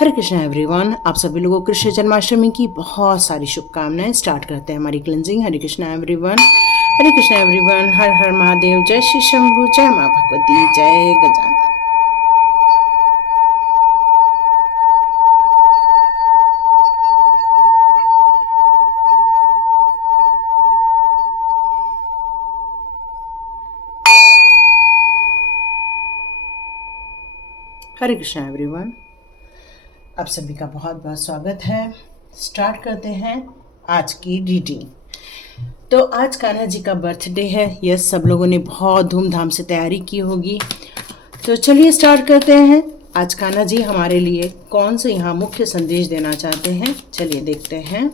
हरे Krishna everyone, आप सभी लोगों को कृष्ण जन्माष्टमी की बहुत सारी शुभकामनाएं। स्टार्ट करते हैं हमारी क्लेंजिंग। हरे कृष्णा एवरीवन, हरे कृष्णा एवरीवन। हर हर महादेव। जय श्री शंभु, जय माँ भगवती, जय गजानन। हरे कृष्णा एवरीवन, आप सभी का बहुत बहुत स्वागत है। स्टार्ट करते हैं आज की रीडिंग। तो आज कान्हा जी का बर्थडे है। यस, सब लोगों ने बहुत धूमधाम से तैयारी की होगी। तो चलिए स्टार्ट करते हैं। आज कान्हा जी हमारे लिए कौन से यहाँ मुख्य संदेश देना चाहते हैं, चलिए देखते हैं।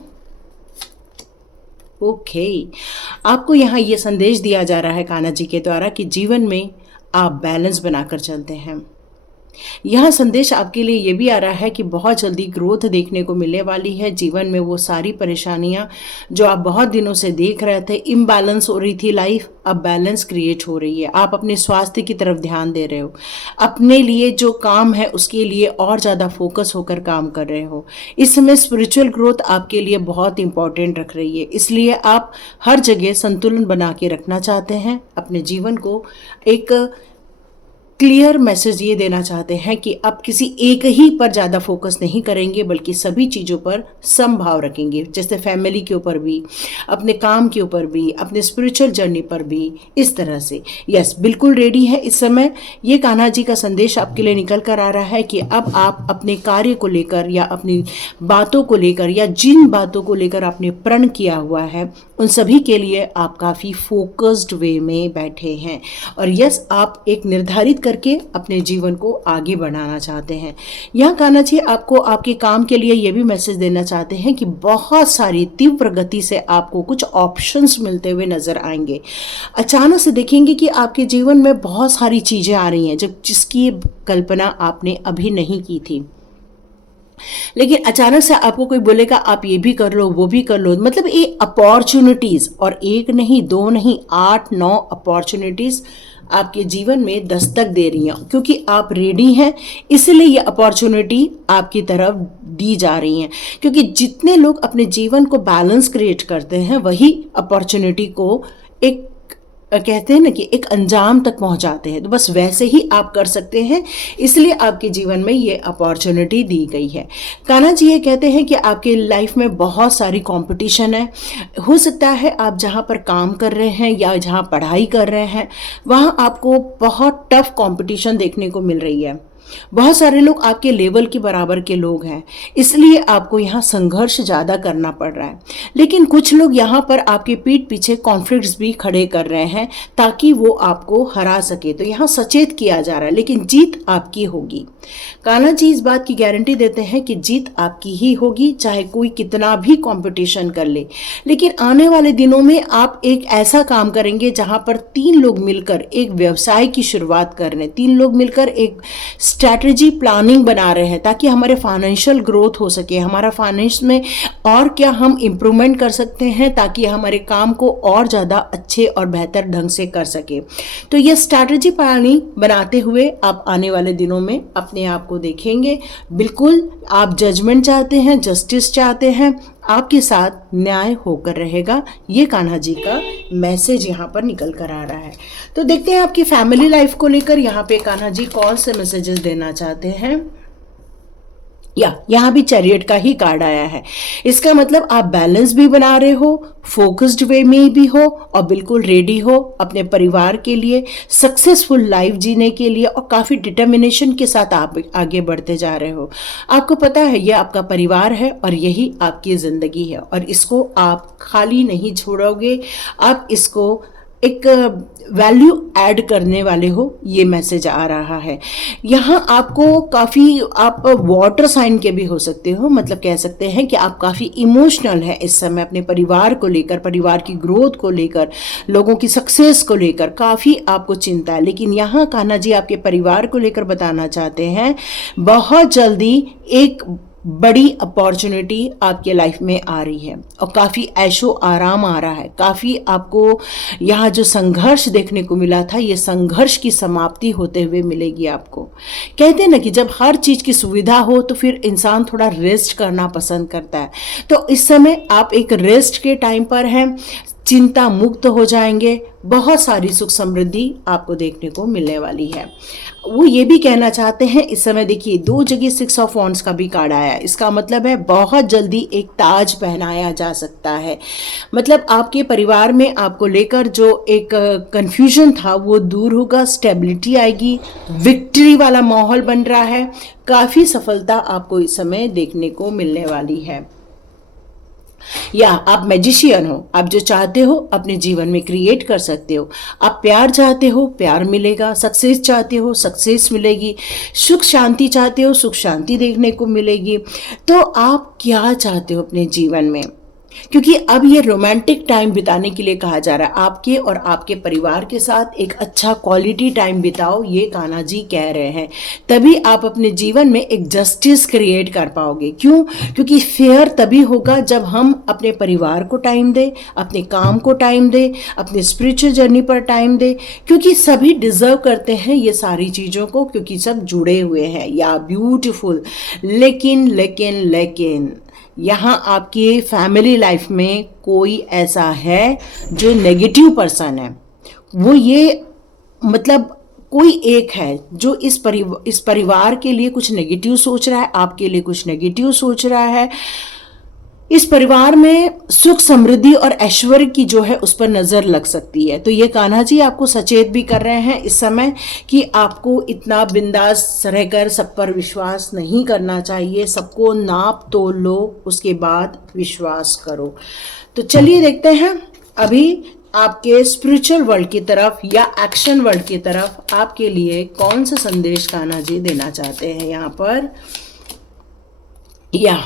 ओके, आपको यहाँ ये संदेश दिया जा रहा है कान्हा जी के द्वारा कि जीवन में आप बैलेंस बनाकर चलते हैं। यह संदेश आपके लिए ये भी आ रहा है कि बहुत जल्दी ग्रोथ देखने को मिलने वाली है। जीवन में वो सारी परेशानियां जो आप बहुत दिनों से देख रहे थे, इम्बैलेंस हो रही थी लाइफ, अब बैलेंस क्रिएट हो रही है। आप अपने स्वास्थ्य की तरफ ध्यान दे रहे हो, अपने लिए जो काम है उसके लिए और ज़्यादा फोकस होकर काम कर रहे हो। इस समय स्पिरिचुअल ग्रोथ आपके लिए बहुत इंपॉर्टेंट रख रही है, इसलिए आप हर जगह संतुलन बना के रखना चाहते हैं। अपने जीवन को एक क्लियर मैसेज ये देना चाहते हैं कि अब किसी एक ही पर ज़्यादा फोकस नहीं करेंगे, बल्कि सभी चीज़ों पर समभाव रखेंगे। जैसे फैमिली के ऊपर भी, अपने काम के ऊपर भी, अपने स्पिरिचुअल जर्नी पर भी, इस तरह से। यस, बिल्कुल रेडी है इस समय। ये कान्हा जी का संदेश आपके लिए निकल कर आ रहा है कि अब आप अपने कार्य को लेकर या अपनी बातों को लेकर या जिन बातों को लेकर आपने प्रण किया हुआ है उन सभी के लिए आप काफ़ी फोकस्ड वे में बैठे हैं। और यस, आप एक निर्धारित करके अपने जीवन को आगे बढ़ाना चाहते हैं। यहाँ कान्हा जी आपको आपके काम के लिए ये भी मैसेज देना चाहते हैं कि बहुत सारी तीव्र गति से आपको कुछ ऑप्शंस मिलते हुए नजर आएंगे। अचानक से देखेंगे कि आपके जीवन में बहुत सारी चीजें आ रही हैं जिसकी कल्पना आपने अभी नहीं की थी, लेकिन अचानक से आपको कोई बोलेगा आप ये भी कर लो, वो भी कर लो। मतलब ये अपॉर्चुनिटीज, और एक नहीं, दो नहीं, 8-9 अपॉर्चुनिटीज आपके जीवन में दस्तक दे रही हैं। क्योंकि आप रेडी हैं, इसलिए ये अपॉर्चुनिटी आपकी तरफ दी जा रही हैं। क्योंकि जितने लोग अपने जीवन को बैलेंस क्रिएट करते हैं, वही अपॉर्चुनिटी को एक कहते हैं ना कि एक अंजाम तक पहुंचाते हैं। तो बस वैसे ही आप कर सकते हैं, इसलिए आपके जीवन में ये अपॉर्चुनिटी दी गई है। कान्हा जी ये कहते हैं कि आपके लाइफ में बहुत सारी कंपटीशन है। हो सकता है आप जहां पर काम कर रहे हैं या जहां पढ़ाई कर रहे हैं, वहां आपको बहुत टफ कंपटीशन देखने को मिल रही है। बहुत सारे लोग आपके लेवल के बराबर के लोग हैं, इसलिए आपको यहाँ संघर्ष ज़्यादा करना पड़ रहा है। लेकिन कुछ लोग यहाँ पर आपके पीठ पीछे कॉन्फ्लिक्ट्स भी खड़े कर रहे हैं ताकि वो आपको हरा सके। तो यहाँ सचेत किया जा रहा है, लेकिन जीत आपकी होगी। कान्हा जी इस बात की गारंटी देते हैं कि जीत आपकी ही होगी, चाहे कोई कितना भी कंपटीशन कर ले। लेकिन आने वाले दिनों में आप एक ऐसा काम करेंगे जहाँ पर 3 लोग मिलकर एक व्यवसाय की शुरुआत कर रहे हैं, 3 लोग मिलकर एक स्ट्रैटेजी प्लानिंग बना रहे हैं ताकि हमारे फाइनेंशियल ग्रोथ हो सके। हमारा फाइनेंस में और क्या हम इम्प्रूवमेंट कर सकते हैं ताकि हमारे काम को और ज़्यादा अच्छे और बेहतर ढंग से कर सके। तो ये स्ट्रैटेजी प्लानिंग बनाते हुए आप आने वाले दिनों में अपने आप को देखेंगे। बिल्कुल आप जजमेंट चाहते हैं, जस्टिस चाहते हैं, आपके साथ न्याय होकर रहेगा। ये कान्हा जी का मैसेज यहाँ पर निकल कर आ रहा है। तो देखते हैं आपकी फैमिली लाइफ को लेकर यहाँ पे कान्हा जी कौन से मैसेजेस देना चाहते हैं। यहाँ भी चैरियट का ही कार्ड आया है। इसका मतलब आप बैलेंस भी बना रहे हो, फोकस्ड वे में भी हो और बिल्कुल रेडी हो अपने परिवार के लिए, सक्सेसफुल लाइफ जीने के लिए, और काफ़ी डिटर्मिनेशन के साथ आप आगे बढ़ते जा रहे हो। आपको पता है ये आपका परिवार है और यही आपकी ज़िंदगी है, और इसको आप खाली नहीं छोड़ोगे, आप इसको एक वैल्यू ऐड करने वाले हो। ये मैसेज आ रहा है। यहाँ आपको काफ़ी, आप वाटर साइन के भी हो सकते हो, मतलब कह सकते हैं कि आप काफ़ी इमोशनल है इस समय अपने परिवार को लेकर, परिवार की ग्रोथ को लेकर, लोगों की सक्सेस को लेकर काफ़ी आपको चिंता है। लेकिन यहाँ कान्हा जी आपके परिवार को लेकर बताना चाहते हैं बहुत जल्दी एक बड़ी अपॉर्चुनिटी आपके लाइफ में आ रही है और काफ़ी ऐशो आराम आ रहा है। काफ़ी आपको यहाँ जो संघर्ष देखने को मिला था, ये संघर्ष की समाप्ति होते हुए मिलेगी आपको। कहते हैं ना कि जब हर चीज़ की सुविधा हो तो फिर इंसान थोड़ा रेस्ट करना पसंद करता है। तो इस समय आप एक रेस्ट के टाइम पर हैं, चिंता मुक्त हो जाएंगे, बहुत सारी सुख समृद्धि आपको देखने को मिलने वाली है। वो ये भी कहना चाहते हैं, इस समय देखिए 2 जगह 6 ऑफ वॉन्ड्स का भी कार्ड आया है। इसका मतलब है बहुत जल्दी एक ताज पहनाया जा सकता है। मतलब आपके परिवार में आपको लेकर जो एक कंफ्यूजन था वो दूर होगा, स्टेबिलिटी आएगी, विक्ट्री वाला माहौल बन रहा है। काफ़ी सफलता आपको इस समय देखने को मिलने वाली है। या आप मैजिशियन हो, आप जो चाहते हो अपने जीवन में क्रिएट कर सकते हो। आप प्यार चाहते हो, प्यार मिलेगा। सक्सेस चाहते हो, सक्सेस मिलेगी। सुख शांति चाहते हो, सुख शांति देखने को मिलेगी। तो आप क्या चाहते हो अपने जीवन में, क्योंकि अब ये रोमांटिक टाइम बिताने के लिए कहा जा रहा है। आपके और आपके परिवार के साथ एक अच्छा क्वालिटी टाइम बिताओ, ये कान्हा जी कह रहे हैं। तभी आप अपने जीवन में एक जस्टिस क्रिएट कर पाओगे। क्यों? क्योंकि फेयर तभी होगा जब हम अपने परिवार को टाइम दें, अपने काम को टाइम दें, अपने स्पिरिचुअल जर्नी पर टाइम दें, क्योंकि सभी डिजर्व करते हैं ये सारी चीज़ों को, क्योंकि सब जुड़े हुए हैं। या ब्यूटीफुल। लेकिन लेकिन लेकिन यहाँ आपकी फैमिली लाइफ में कोई ऐसा है जो नेगेटिव पर्सन है। वो ये मतलब कोई एक है जो इस परिवार के लिए कुछ नेगेटिव सोच रहा है, आपके लिए कुछ नेगेटिव सोच रहा है। इस परिवार में सुख समृद्धि और ऐश्वर्य की जो है उस पर नज़र लग सकती है। तो ये कान्हा जी आपको सचेत भी कर रहे हैं इस समय कि आपको इतना बिंदास रहकर सब पर विश्वास नहीं करना चाहिए। सबको नाप तोल लो, उसके बाद विश्वास करो। तो चलिए देखते हैं अभी आपके स्पिरिचुअल वर्ल्ड की तरफ या एक्शन वर्ल्ड की तरफ आपके लिए कौन सा संदेश कान्हा जी देना चाहते हैं। यहाँ पर या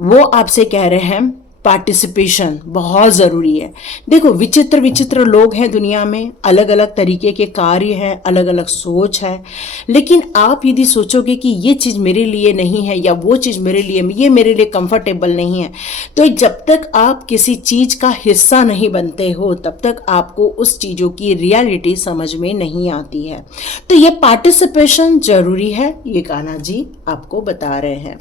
वो आपसे कह रहे हैं पार्टिसिपेशन बहुत ज़रूरी है। देखो विचित्र विचित्र लोग हैं दुनिया में, अलग अलग तरीके के कार्य हैं, अलग अलग सोच है। लेकिन आप यदि सोचोगे कि ये चीज़ मेरे लिए नहीं है या वो चीज़ मेरे लिए, ये मेरे लिए कंफर्टेबल नहीं है, तो जब तक आप किसी चीज़ का हिस्सा नहीं बनते हो तब तक आपको उस चीज़ों की रियलिटी समझ में नहीं आती है। तो ये पार्टिसिपेशन ज़रूरी है, ये कान्हा जी आपको बता रहे हैं।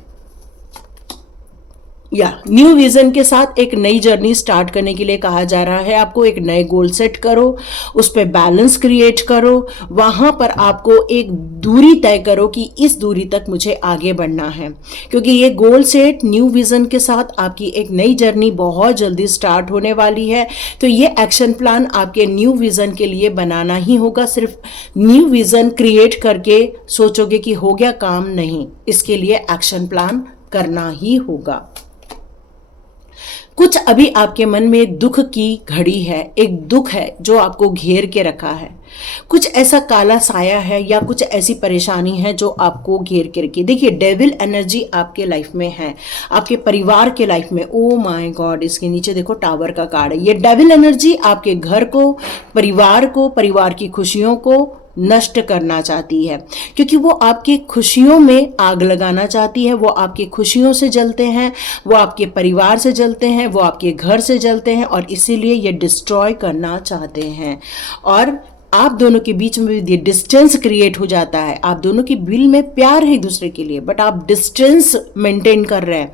या न्यू विजन के साथ एक नई जर्नी स्टार्ट करने के लिए कहा जा रहा है। आपको एक नए गोल सेट करो, उस पर बैलेंस क्रिएट करो, वहां पर आपको एक दूरी तय करो कि इस दूरी तक मुझे आगे बढ़ना है। क्योंकि ये गोल सेट न्यू विजन के साथ आपकी एक नई जर्नी बहुत जल्दी स्टार्ट होने वाली है। तो ये एक्शन प्लान आपके न्यू विजन के लिए बनाना ही होगा। सिर्फ न्यू विजन क्रिएट करके सोचोगे कि हो गया काम, नहीं, इसके लिए एक्शन प्लान करना ही होगा। कुछ अभी आपके मन में दुख की घड़ी है, एक दुख है जो आपको घेर के रखा है। कुछ ऐसा काला साया है या कुछ ऐसी परेशानी है जो आपको घेर के रखी। देखिए डेविल एनर्जी आपके लाइफ में है, आपके परिवार के लाइफ में। ओ माय गॉड, इसके नीचे देखो टावर का कार्ड है। ये डेविल एनर्जी आपके घर को, परिवार की खुशियों को नष्ट करना चाहती है, क्योंकि वो आपकी खुशियों में आग लगाना चाहती है। वो आपकी खुशियों से जलते हैं, वो आपके परिवार से जलते हैं, वो आपके घर से जलते हैं, और इसीलिए ये डिस्ट्रॉय करना चाहते हैं। और आप दोनों के बीच में ये डिस्टेंस क्रिएट हो जाता है। आप दोनों की दिल में प्यार है एक दूसरे के लिए, बट आप डिस्टेंस मेंटेन कर रहे हैं।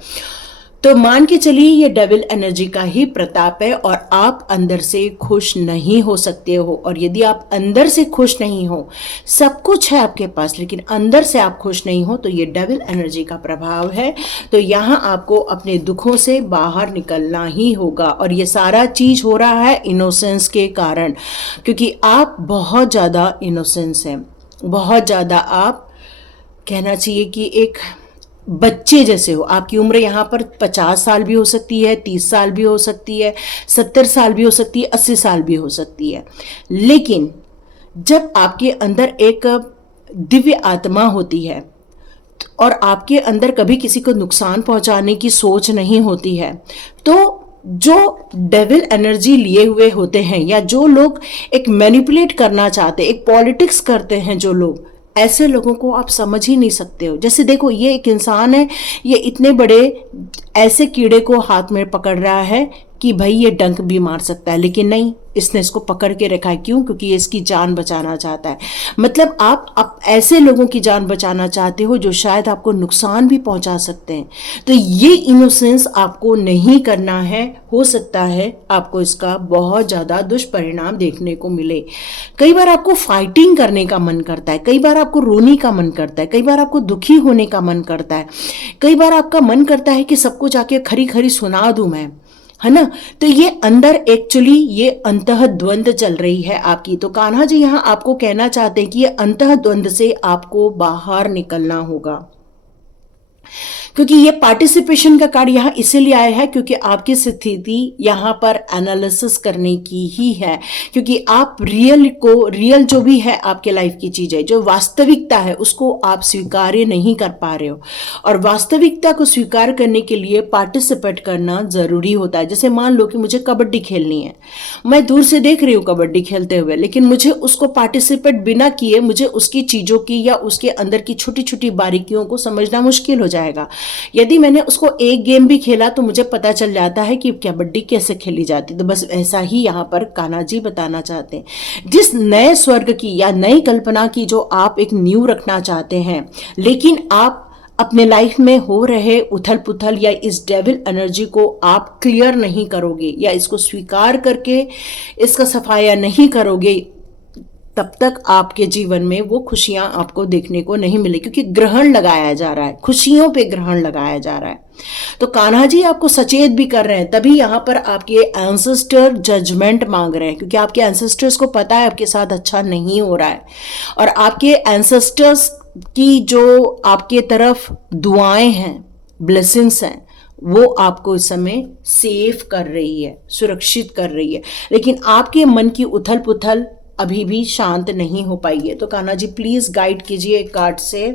तो मान के चलिए ये डेविल एनर्जी का ही प्रताप है और आप अंदर से खुश नहीं हो सकते हो। और यदि आप अंदर से खुश नहीं हो, सब कुछ है आपके पास लेकिन अंदर से आप खुश नहीं हो, तो ये डेविल एनर्जी का प्रभाव है। तो यहाँ आपको अपने दुखों से बाहर निकलना ही होगा। और ये सारा चीज हो रहा है इनोसेंस के कारण, क्योंकि आप बहुत ज़्यादा इनोसेंस हैं, बहुत ज़्यादा आप कहना चाहिए कि एक बच्चे जैसे हो। आपकी उम्र यहाँ पर 50 साल भी हो सकती है, 30 साल भी हो सकती है, 70 साल भी हो सकती है, 80 साल भी हो सकती है। लेकिन जब आपके अंदर एक दिव्य आत्मा होती है और आपके अंदर कभी किसी को नुकसान पहुंचाने की सोच नहीं होती है, तो जो डेविल एनर्जी लिए हुए होते हैं या जो लोग एक मैनिपुलेट करना चाहते हैं, एक पॉलिटिक्स करते हैं जो लोग, ऐसे लोगों को आप समझ ही नहीं सकते हो। जैसे देखो, ये एक इंसान है, ये इतने बड़े ऐसे कीड़े को हाथ में पकड़ रहा है कि भाई ये डंक भी मार सकता है, लेकिन नहीं, इसने इसको पकड़ के रखा है। क्यों? क्योंकि ये इसकी जान बचाना चाहता है। मतलब आप ऐसे लोगों की जान बचाना चाहते हो जो शायद आपको नुकसान भी पहुंचा सकते हैं। तो ये इनोसेंस आपको नहीं करना है। हो सकता है आपको इसका बहुत ज़्यादा दुष्परिणाम देखने को मिले। कई बार आपको फाइटिंग करने का मन करता है, कई बार आपको रोने का मन करता है, कई बार आपको दुखी होने का मन करता है, कई बार आपका मन करता है कि सबको जाके खरी खरी सुना दूं मैं, है ना। तो ये अंदर एक्चुअली ये अंतः द्वंद चल रही है आपकी। तो कान्हा जी यहाँ आपको कहना चाहते हैं कि ये अंतः द्वंद से आपको बाहर निकलना होगा। क्योंकि ये पार्टिसिपेशन का कार्ड यहाँ इसीलिए आया है क्योंकि आपकी स्थिति यहाँ पर एनालिसिस करने की ही है। क्योंकि आप रियल जो भी है आपके लाइफ की चीज़ है, जो वास्तविकता है, उसको आप स्वीकार्य नहीं कर पा रहे हो। और वास्तविकता को स्वीकार करने के लिए पार्टिसिपेट करना ज़रूरी होता है। जैसे मान लो कि मुझे कबड्डी खेलनी है, मैं दूर से देख रही हूँ कबड्डी खेलते हुए, लेकिन मुझे उसको पार्टिसिपेट बिना किए मुझे उसकी चीज़ों की या उसके अंदर की छोटी छोटी बारीकियों को समझना मुश्किल हो जाएगा। यदि मैंने उसको एक गेम भी खेला तो मुझे पता चल जाता है कि कबड्डी कैसे खेली जाती। तो बस ऐसा ही यहाँ पर कान्हा जी बताना चाहते हैं। जिस नए स्वर्ग की या नई कल्पना की जो आप एक नींव रखना चाहते हैं, लेकिन आप अपने लाइफ में हो रहे उथल पुथल या इस डेविल एनर्जी को आप क्लियर नहीं करोगे या इसको स्वीकार करके इसका सफाया नहीं करोगे, तब तक आपके जीवन में वो खुशियां आपको देखने को नहीं मिले। क्योंकि ग्रहण लगाया जा रहा है, खुशियों पे ग्रहण लगाया जा रहा है। तो कान्हा जी आपको सचेत भी कर रहे हैं, तभी यहाँ पर आपके एंसेस्टर जजमेंट मांग रहे हैं। क्योंकि आपके एंसेस्टर्स को पता है आपके साथ अच्छा नहीं हो रहा है, और आपके एंसेस्टर्स की जो आपके तरफ दुआएं हैं, ब्लेसिंग्स हैं, वो आपको इस समय सेफ कर रही है, सुरक्षित कर रही है। लेकिन आपके मन की उथल पुथल अभी भी शांत नहीं हो पाई है। तो कान्हा जी प्लीज गाइड कीजिए एक कार्ड से।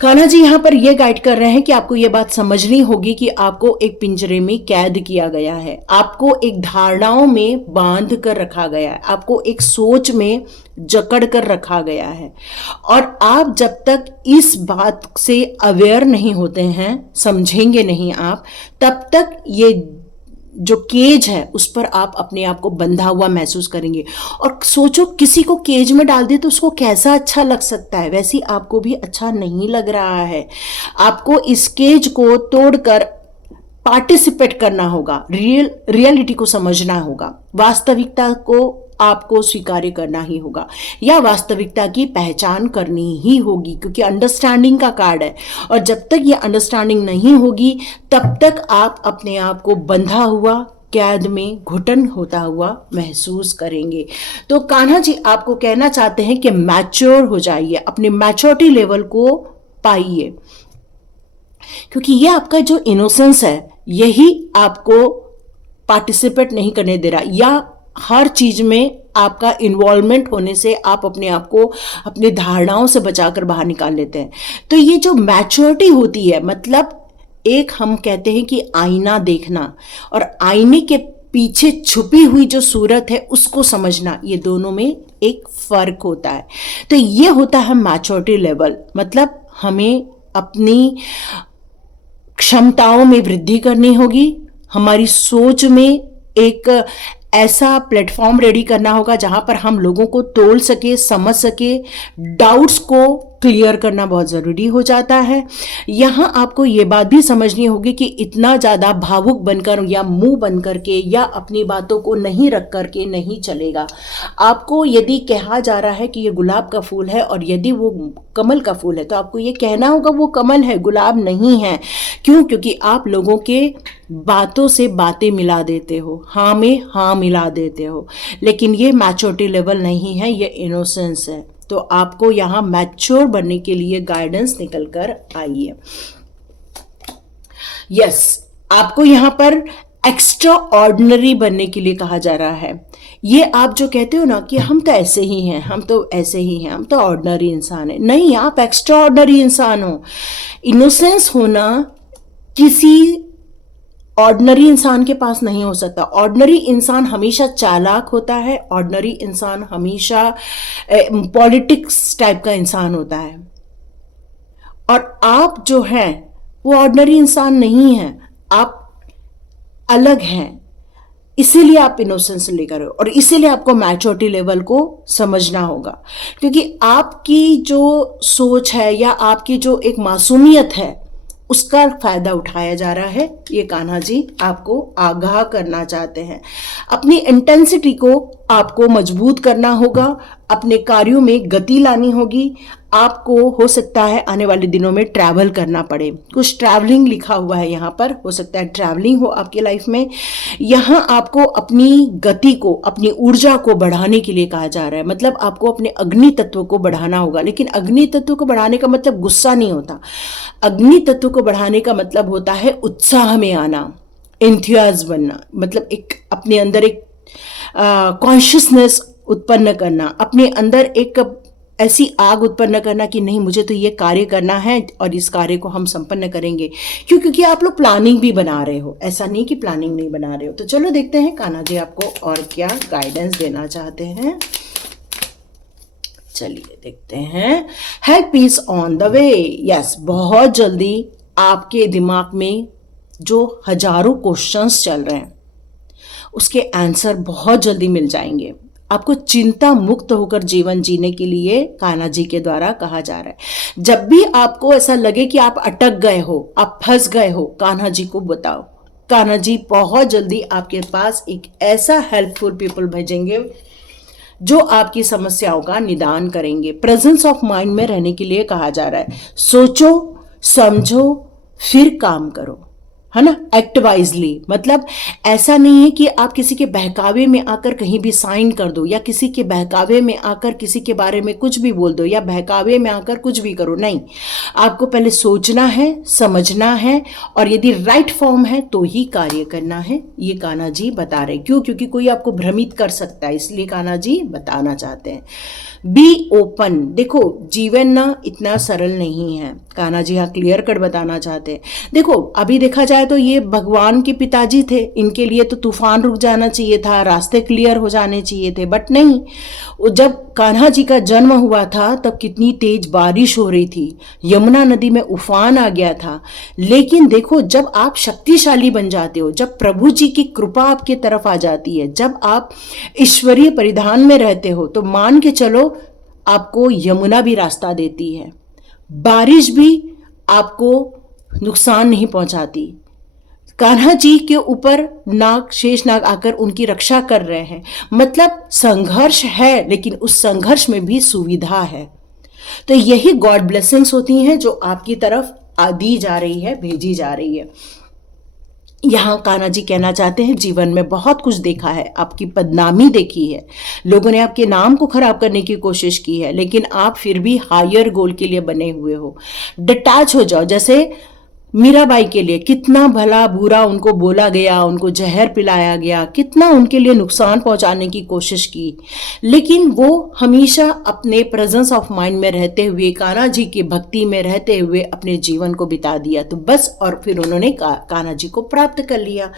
कान्हा जी यहाँ पर यह गाइड कर रहे हैं कि आपको ये बात समझनी होगी कि आपको एक पिंजरे में कैद किया गया है, आपको एक धारणाओं में बांध कर रखा गया है, आपको एक सोच में जकड़ कर रखा गया है। और आप जब तक इस बात से अवेयर नहीं होते हैं, समझेंगे नहीं आप, तब तक ये जो केज है उस पर आप अपने आप को बंधा हुआ महसूस करेंगे। और सोचो, किसी को केज में डाल दे तो उसको कैसा अच्छा लग सकता है, वैसे आपको भी अच्छा नहीं लग रहा है। आपको इस केज को तोड़कर पार्टिसिपेट करना होगा, रियलिटी को समझना होगा, वास्तविकता को आपको स्वीकार करना ही होगा, या वास्तविकता की पहचान करनी ही होगी। क्योंकि अंडरस्टैंडिंग का कार्ड है, और जब तक ये अंडरस्टैंडिंग नहीं होगी तब तक आप अपने आप को बंधा हुआ, कैद में घुटन होता हुआ महसूस करेंगे। तो कान्हा जी आपको कहना चाहते हैं कि मैच्योर हो जाइए, अपने मैच्योरिटी लेवल को पाइए। क्योंकि ये आपका जो इनोसेंस है यही आपको पार्टिसिपेट नहीं करने दे रहा, या हर चीज में आपका इन्वॉल्वमेंट होने से आप अपने आप को अपनी धारणाओं से बचाकर बाहर निकाल लेते हैं। तो ये जो मैच्योरिटी होती है, मतलब एक हम कहते हैं कि आईना देखना और आईने के पीछे छुपी हुई जो सूरत है उसको समझना, ये दोनों में एक फर्क होता है। तो ये होता है मैच्योरिटी लेवल। मतलब हमें अपनी क्षमताओं में वृद्धि करनी होगी, हमारी सोच में एक ऐसा प्लेटफॉर्म रेडी करना होगा जहां पर हम लोगों को तोल सके, समझ सके, डाउट्स को क्लियर करना बहुत ज़रूरी हो जाता है। यहाँ आपको ये बात भी समझनी होगी कि इतना ज़्यादा भावुक बनकर या मुंह बन करके या अपनी बातों को नहीं रख करके नहीं चलेगा। आपको यदि कहा जा रहा है कि ये गुलाब का फूल है और यदि वो कमल का फूल है तो आपको ये कहना होगा वो कमल है, गुलाब नहीं है। क्यों? क्योंकि आप लोगों के बातों से बातें मिला देते हो, हाँ में हाँ मिला देते हो, लेकिन ये मैच्योरिटी लेवल नहीं है, ये इनोसेंस है। तो आपको यहाँ मैच्योर बनने के लिए गाइडेंस निकल कर आई है। यस, आपको यहाँ पर एक्स्ट्रा ऑर्डिनरी बनने के लिए कहा जा रहा है। ये आप जो कहते हो ना कि हम तो ऐसे ही हैं, हम तो ऐसे ही हैं, हम तो ऑर्डिनरी इंसान हैं, नहीं, आप एक्स्ट्रा ऑर्डिनरी इंसान हो। इनोसेंस होना किसी ऑर्डिनरी इंसान के पास नहीं हो सकता। ऑर्डिनरी इंसान हमेशा चालाक होता है, ऑर्डिनरी इंसान हमेशा पॉलिटिक्स टाइप का इंसान होता है, और आप जो हैं वो ऑर्डिनरी इंसान नहीं हैं, आप अलग हैं। इसीलिए आप इनोसेंस लेकर हो, और इसीलिए आपको मैच्योरिटी लेवल को समझना होगा, क्योंकि आपकी जो सोच है या आपकी जो एक मासूमियत है उसका फायदा उठाया जा रहा है। ये कान्हा जी आपको आगाह करना चाहते हैं। अपनी इंटेंसिटी को आपको मजबूत करना होगा, अपने कार्यों में गति लानी होगी। आपको हो सकता है आने वाले दिनों में ट्रैवल करना पड़े, कुछ ट्रैवलिंग लिखा हुआ है यहाँ पर, हो सकता है ट्रैवलिंग हो आपकी लाइफ में। यहाँ आपको अपनी गति को, अपनी ऊर्जा को बढ़ाने के लिए कहा जा रहा है, मतलब आपको अपने अग्नि तत्व को बढ़ाना होगा। लेकिन अग्नि तत्व को बढ़ाने का मतलब गुस्सा नहीं होता, अग्नि तत्व को बढ़ाने का मतलब होता है उत्साह में आना, इंथुसियाज बनना, मतलब एक अपने अंदर एक कॉन्शियसनेस उत्पन्न करना, अपने अंदर एक ऐसी आग उत्पन्न करना कि नहीं, मुझे तो ये कार्य करना है और इस कार्य को हम संपन्न करेंगे। क्यों? क्योंकि आप लोग प्लानिंग भी बना रहे हो, ऐसा नहीं कि प्लानिंग नहीं बना रहे हो। तो चलो देखते हैं कान्हा जी आपको और क्या गाइडेंस देना चाहते हैं। चलिए देखते हैं। Help is on the way. Yes, बहुत जल्दी आपके दिमाग में जो हजारों क्वेश्चंस चल रहे हैं उसके आंसर बहुत जल्दी मिल जाएंगे। आपको चिंता मुक्त होकर जीवन जीने के लिए कान्हा जी के द्वारा कहा जा रहा है। जब भी आपको ऐसा लगे कि आप अटक गए हो, आप फंस गए हो, कान्हा जी को बताओ। कान्हा जी बहुत जल्दी आपके पास एक ऐसा हेल्पफुल पीपल भेजेंगे जो आपकी समस्याओं का निदान करेंगे। प्रेजेंस ऑफ माइंड में रहने के लिए कहा जा रहा है। सोचो, समझो, फिर काम करो, है ना। एक्ट वाइजली, मतलब ऐसा नहीं है कि आप किसी के बहकावे में आकर कहीं भी साइन कर दो, या किसी के बहकावे में आकर किसी के बारे में कुछ भी बोल दो, या बहकावे में आकर कुछ भी करो। नहीं, आपको पहले सोचना है, समझना है, और यदि राइट फॉर्म है तो ही कार्य करना है। ये कान्हा जी बता रहे। क्यों? क्योंकि कोई आपको भ्रमित कर सकता है, इसलिए कान्हा जी बताना चाहते हैं। Be open. देखो, जीवन ना इतना सरल नहीं है, कान्हा जी यहाँ क्लियर कट बताना चाहते हैं। देखो, अभी देखा जाए तो ये भगवान के पिताजी थे, इनके लिए तो तूफान रुक जाना चाहिए था, रास्ते क्लियर हो जाने चाहिए थे, बट नहीं। जब कान्हा जी का जन्म हुआ था तब कितनी तेज बारिश हो रही थी, यमुना नदी में उफान आ गया था। लेकिन देखो, जब आप शक्तिशाली बन जाते हो, जब प्रभु जी की कृपा आपके तरफ आ जाती है, जब आप ईश्वरीय परिधान में रहते हो, तो मान के चलो आपको यमुना भी रास्ता देती है, बारिश भी आपको नुकसान नहीं पहुंचाती। कान्हा जी के ऊपर नाग, शेष नाग आकर उनकी रक्षा कर रहे हैं। मतलब संघर्ष है, लेकिन उस संघर्ष में भी सुविधा है। तो यही गॉड ब्लेसिंग्स होती हैं जो आपकी तरफ दी जा रही है, भेजी जा रही है। यहाँ कान्हा जी कहना चाहते हैं, जीवन में बहुत कुछ देखा है, आपकी बदनामी देखी है, लोगों ने आपके नाम को खराब करने की कोशिश की है, लेकिन आप फिर भी हायर गोल के लिए बने हुए हो। डिटैच हो जाओ। जैसे मीराबाई के लिए कितना भला बुरा उनको बोला गया, उनको जहर पिलाया गया, कितना उनके लिए नुकसान पहुंचाने की कोशिश की, लेकिन वो हमेशा अपने प्रेजेंस ऑफ माइंड में रहते हुए, कान्हा जी की भक्ति में रहते हुए अपने जीवन को बिता दिया। तो बस, और फिर उन्होंने कान्हा जी को प्राप्त कर लिया।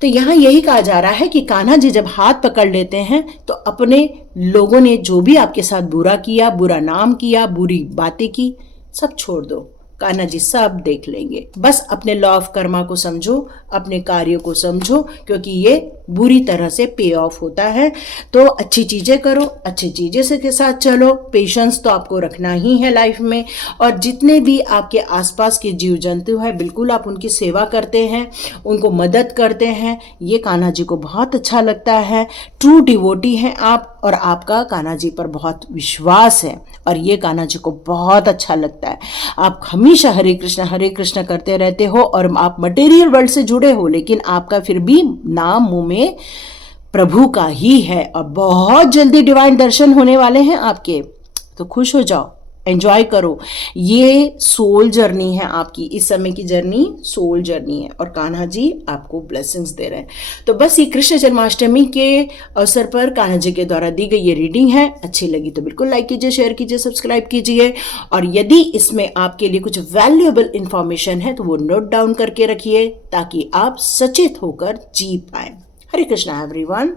तो यहाँ यही कहा जा रहा है कि कान्हा जी जब हाथ पकड़ लेते हैं तो अपने लोगों ने जो भी आपके साथ बुरा किया, बुरा नाम किया, बुरी बातें की, सब छोड़ दो, कान्हा जी सब देख लेंगे। बस अपने लॉ ऑफ कर्मा को समझो, अपने कार्य को समझो, क्योंकि ये बुरी तरह से पे ऑफ होता है। तो अच्छी चीजें करो, अच्छी चीजें से के साथ चलो। पेशेंस तो आपको रखना ही है लाइफ में। और जितने भी आपके आसपास के जीव जंतु हैं, बिल्कुल आप उनकी सेवा करते हैं, उनको मदद करते हैं। ये कान्हा जी को बहुत अच्छा लगता है। ट्रू डिवोटी हैं आप, और आपका कान्हा जी पर बहुत विश्वास है, और ये कान्हा जी को बहुत अच्छा लगता है। आप हमेशा हरे कृष्ण करते रहते हो, और आप मटेरियल वर्ल्ड से जुड़े हो, लेकिन आपका फिर भी नाम मुंह में प्रभु का ही है, और बहुत जल्दी डिवाइन दर्शन होने वाले हैं आपके। तो खुश हो जाओ, एंजॉय करो। ये सोल जर्नी है आपकी, इस समय की जर्नी सोल जर्नी है और कान्हा जी आपको ब्लेसिंग्स दे रहे हैं। तो बस ये कृष्ण जन्माष्टमी के अवसर पर कान्हा जी के द्वारा दी गई ये रीडिंग है। अच्छी लगी तो बिल्कुल लाइक कीजिए, शेयर कीजिए, सब्सक्राइब कीजिए और यदि इसमें आपके लिए कुछ वैल्यूएबल इंफॉर्मेशन है तो वो नोट डाउन करके रखिए ताकि आप सचेत होकर जी पाए। हरे कृष्णा एवरीवन।